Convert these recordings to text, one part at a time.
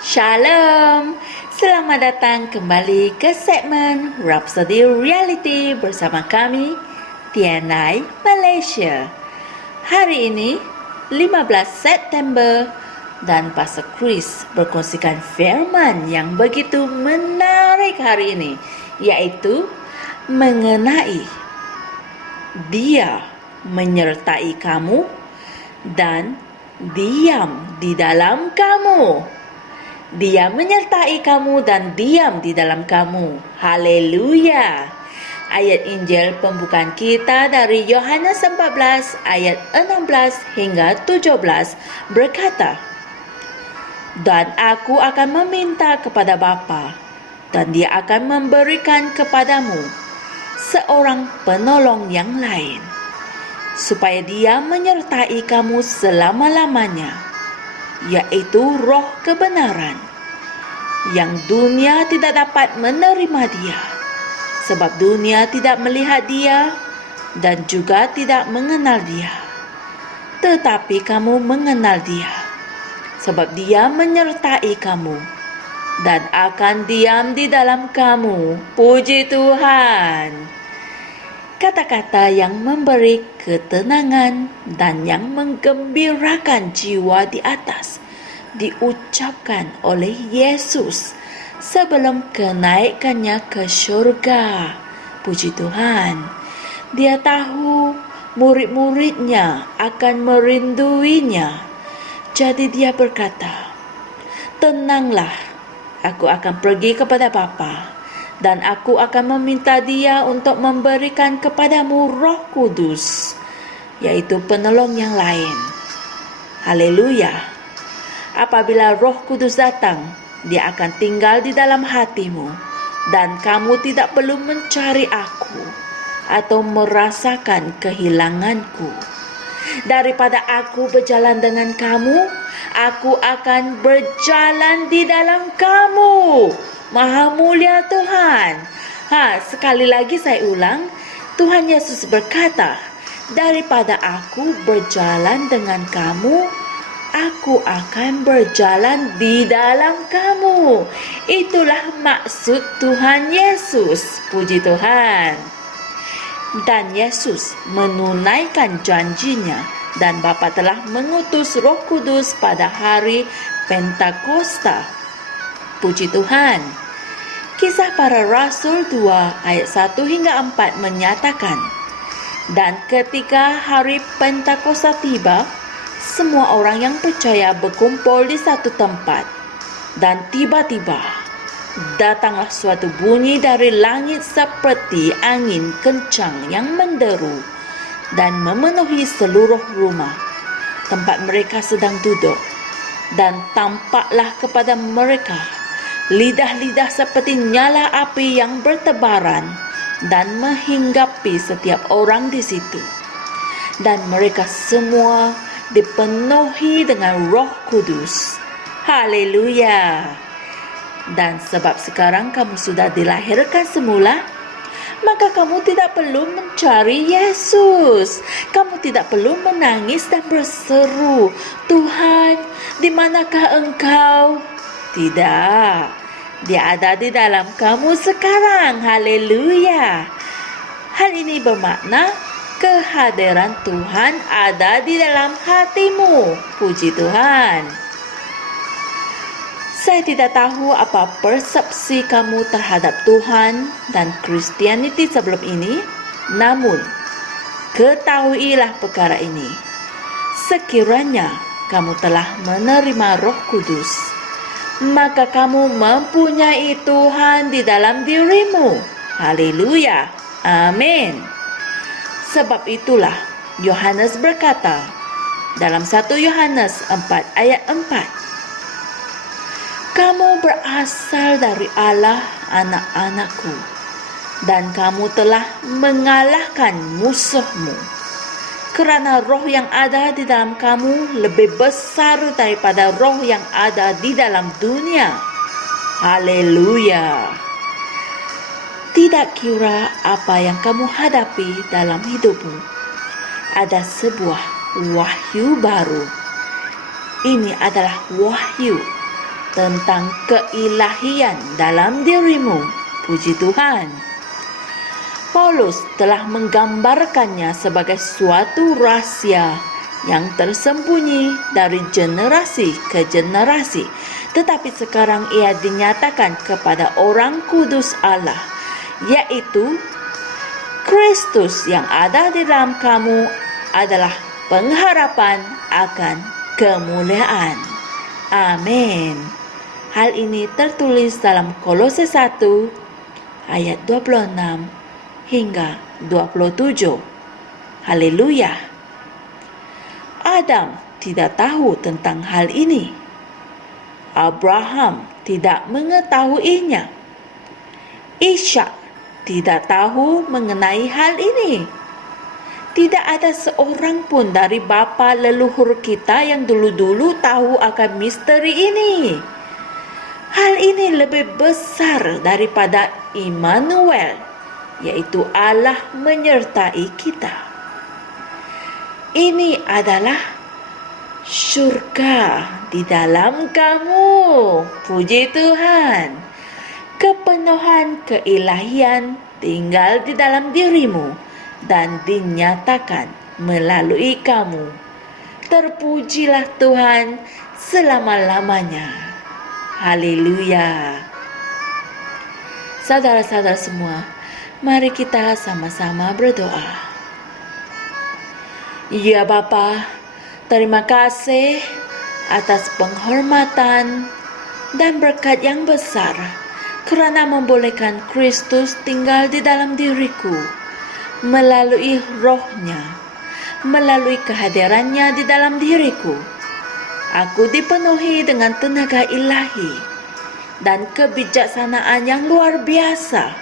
Shalom, selamat datang kembali ke segmen Rhapsody Reality bersama kami, Tianai Malaysia. Hari ini, 15 September, dan Pastor Chris berkongsikan firman yang begitu menarik hari ini, yaitu mengenai Dia menyertai kamu dan diam di dalam kamu. Dia menyertai kamu dan diam di dalam kamu. Haleluya. Ayat Injil pembukaan kita dari Yohanes 14 ayat 16 hingga 17 berkata, "Dan aku akan meminta kepada Bapa, dan Dia akan memberikan kepadamu seorang penolong yang lain, supaya Dia menyertai kamu selama-lamanya, yaitu Roh kebenaran, yang dunia tidak dapat menerima Dia, sebab dunia tidak melihat Dia dan juga tidak mengenal Dia. Tetapi kamu mengenal Dia, sebab Dia menyertai kamu dan akan diam di dalam kamu." Puji Tuhan. Kata-kata yang memberi ketenangan dan yang menggembirakan jiwa di atas diucapkan oleh Yesus sebelum kenaikannya ke syurga. Puji Tuhan. Dia tahu murid-muridnya akan merinduinya. Jadi dia berkata, "Tenanglah, aku akan pergi kepada Bapa, dan aku akan meminta Dia untuk memberikan kepadamu Roh Kudus, yaitu penolong yang lain." Haleluya. Apabila Roh Kudus datang, Dia akan tinggal di dalam hatimu, dan kamu tidak perlu mencari aku atau merasakan kehilanganku. Daripada aku berjalan dengan kamu, aku akan berjalan di dalam kamu. Maha mulia Tuhan. Sekali lagi saya ulang, Tuhan Yesus berkata, "Daripada aku berjalan dengan kamu, aku akan berjalan di dalam kamu." Itulah maksud Tuhan Yesus. Puji Tuhan. Dan Yesus menunaikan janjinya, dan Bapa telah mengutus Roh Kudus pada hari Pentakosta. Puji Tuhan. Kisah Para Rasul 2 ayat 1 hingga 4 menyatakan, "Dan ketika hari Pentakosta tiba, semua orang yang percaya berkumpul di satu tempat. Dan tiba-tiba datanglah suatu bunyi dari langit seperti angin kencang yang menderu dan memenuhi seluruh rumah tempat mereka sedang duduk. Dan tampaklah kepada mereka lidah-lidah seperti nyala api yang bertebaran dan menghinggapi setiap orang di situ. Dan mereka semua dipenuhi dengan Roh Kudus." Haleluya. Dan sebab sekarang kamu sudah dilahirkan semula, maka kamu tidak perlu mencari Yesus. Kamu tidak perlu menangis dan berseru, "Tuhan, di manakah Engkau?" Tidak. Dia ada di dalam kamu sekarang. Haleluya. Hal ini bermakna kehadiran Tuhan ada di dalam hatimu. Puji Tuhan. Saya tidak tahu apa persepsi kamu terhadap Tuhan dan Kristianiti sebelum ini, namun ketahuilah perkara ini. Sekiranya kamu telah menerima Roh Kudus, maka kamu mempunyai Tuhan di dalam dirimu. Haleluya. Amin. Sebab itulah Yohanes berkata dalam 1 Yohanes 4 ayat 4, "Kamu berasal dari Allah, anak-anakku, dan kamu telah mengalahkan musuhmu. Kerana roh yang ada di dalam kamu lebih besar daripada roh yang ada di dalam dunia." Haleluya. Tidak kira apa yang kamu hadapi dalam hidupmu, ada sebuah wahyu baru. Ini adalah wahyu tentang keilahian dalam dirimu. Puji Tuhan. Paulus telah menggambarkannya sebagai suatu rahasia yang tersembunyi dari generasi ke generasi, tetapi sekarang ia dinyatakan kepada orang kudus Allah, yaitu Kristus yang ada di dalam kamu adalah pengharapan akan kemuliaan. Amin. Hal ini tertulis dalam Kolose 1 ayat 26 hingga 27. Haleluya. Adam tidak tahu tentang hal ini. Abraham tidak mengetahuinya. Ishak tidak tahu mengenai hal ini. Tidak ada seorang pun dari bapa leluhur kita yang dulu-dulu tahu akan misteri ini. Hal ini lebih besar daripada Immanuel, yaitu Allah menyertai kita. Ini adalah surga di dalam kamu. Puji Tuhan. Kepenuhan keilahian tinggal di dalam dirimu dan dinyatakan melalui kamu. Terpujilah Tuhan selama-lamanya. Haleluya. Saudara-saudara semua, mari kita sama-sama berdoa. Ya Bapa, terima kasih atas penghormatan dan berkat yang besar kerana membolehkan Kristus tinggal di dalam diriku melalui rohnya, melalui kehadirannya di dalam diriku. Aku dipenuhi dengan tenaga ilahi dan kebijaksanaan yang luar biasa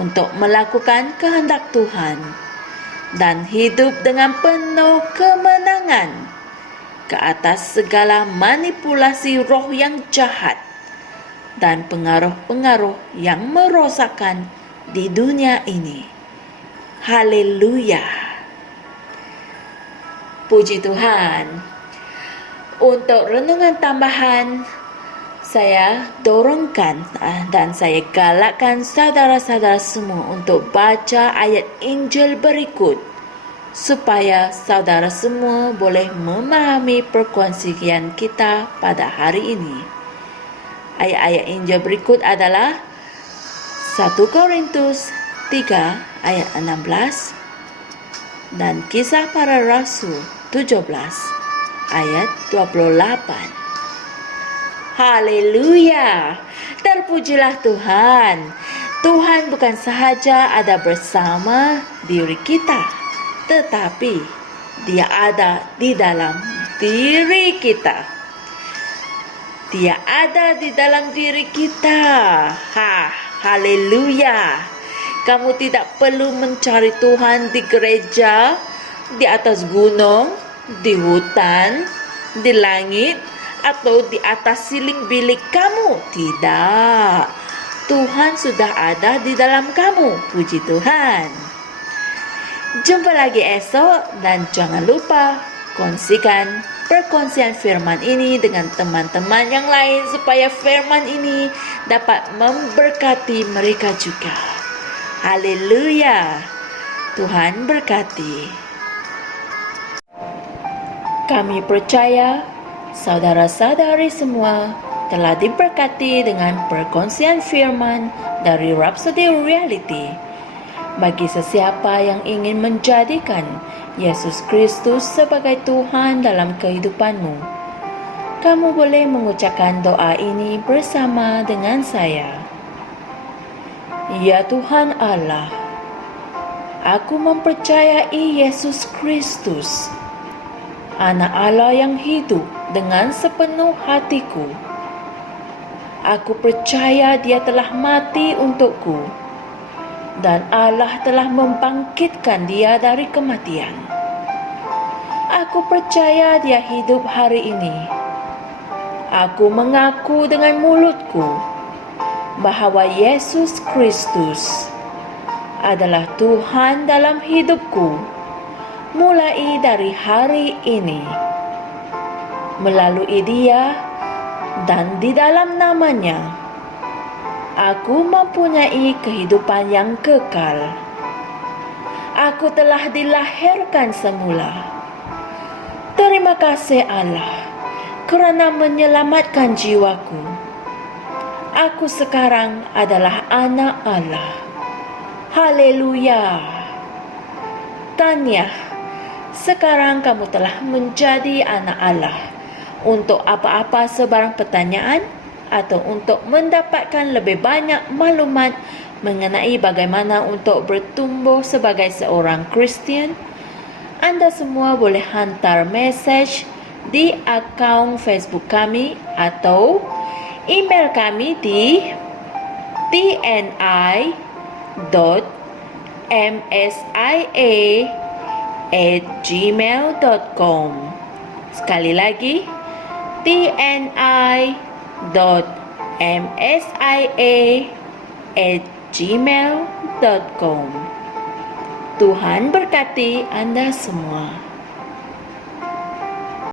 untuk melakukan kehendak Tuhan dan hidup dengan penuh kemenangan ke atas segala manipulasi roh yang jahat dan pengaruh-pengaruh yang merosakkan di dunia ini. Haleluya. Puji Tuhan. Untuk renungan tambahan, saya dorongkan dan saya galakkan saudara-saudara semua untuk baca ayat Injil berikut supaya saudara semua boleh memahami perkongsian kita pada hari ini. Ayat-ayat Injil berikut adalah 1 Korintus 3 ayat 16 dan Kisah Para Rasul 17 ayat 28. Haleluya. Terpujilah Tuhan. Tuhan bukan sahaja ada bersama diri kita, tetapi Dia ada di dalam diri kita. Dia ada di dalam diri kita. Haleluya. Kamu tidak perlu mencari Tuhan di gereja, di atas gunung, di hutan, di langit, atau di atas siling bilik kamu. Tidak. Tuhan sudah ada di dalam kamu. Puji Tuhan. Jumpa lagi esok dan jangan lupa kongsikan perkongsian firman ini dengan teman-teman yang lain supaya firman ini dapat memberkati mereka juga. Haleluya. Tuhan berkati. Kami percaya saudara-saudari semua telah diberkati dengan perkongsian firman dari Rhapsody Reality. Bagi sesiapa yang ingin menjadikan Yesus Kristus sebagai Tuhan dalam kehidupanmu, kamu boleh mengucapkan doa ini bersama dengan saya. Ya Tuhan Allah, aku mempercayai Yesus Kristus, Anak Allah yang hidup dengan sepenuh hatiku. Aku percaya Dia telah mati untukku dan Allah telah membangkitkan Dia dari kematian. Aku percaya Dia hidup hari ini. Aku mengaku dengan mulutku bahawa Yesus Kristus adalah Tuhan dalam hidupku mulai dari hari ini. Melalui Dia dan di dalam namanya aku mempunyai kehidupan yang kekal. Aku telah dilahirkan semula. Terima kasih Allah kerana menyelamatkan jiwaku. Aku sekarang adalah anak Allah. Haleluya. Tahniah, sekarang kamu telah menjadi anak Allah. Untuk apa-apa sebarang pertanyaan atau untuk mendapatkan lebih banyak maklumat mengenai bagaimana untuk bertumbuh sebagai seorang Kristian, anda semua boleh hantar mesej di akaun Facebook kami atau email kami di tni.msia@gmail.com. Sekali lagi, tni.msia@gmail.com. Tuhan berkati Anda semua.